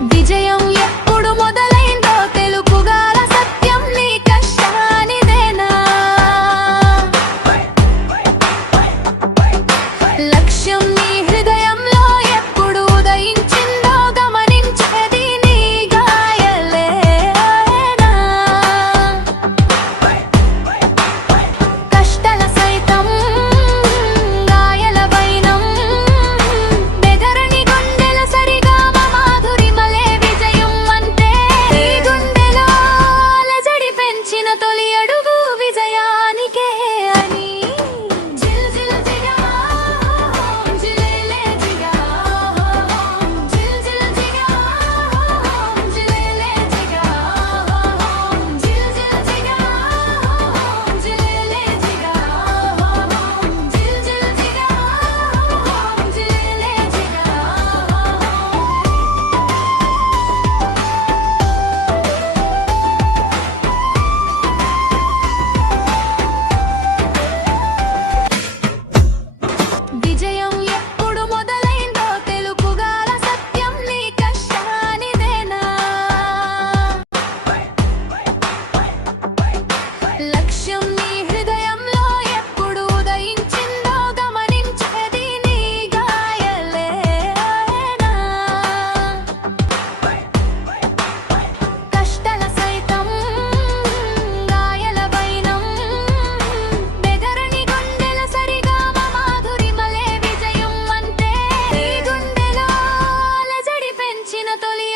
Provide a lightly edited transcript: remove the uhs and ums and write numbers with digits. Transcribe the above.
విజయం ఎప్పుడు మొదలైందో తెలుపుగాల సత్యం నీ కష్టానిదేనా. లక్ష్యం నీ హృదయంలో ఎప్పుడు ఉదయించిందో గమనించేది నీ గాయలేనా. కష్టాల సైతం గాయల వైనం బెదరని గుండెల సరిగామ మాధురిమలే విజయం అంటే. నీ గుండెలో అలజడి పెంచిన తొలి అడుగు విజయానికే అని. జిల్ జిల్ జిగా జిలేలే జిగా జిల్ జిల్ జిగా జిలేలే జిగా జిల్ జిల్ జిగా జిలేలే జిగా జిల్ జిల్ జిగా జిలేలే జిగా. విజయం ఎప్పుడు మొదలైందో తెలుపుగాల సత్యం నీ కష్టానిదేనా. లక్ష్యం నీ హృదయంలో ఎప్పుడు ఉదయించిందో గమనించేది నీ గాయలేనా. కష్టాల సైతం గాయల వైనం బెదరని గుండెల సరిగామ మాధురిమలే విజయం అంటే. నీ గుండెలో అలజడి పెంచిన తొలి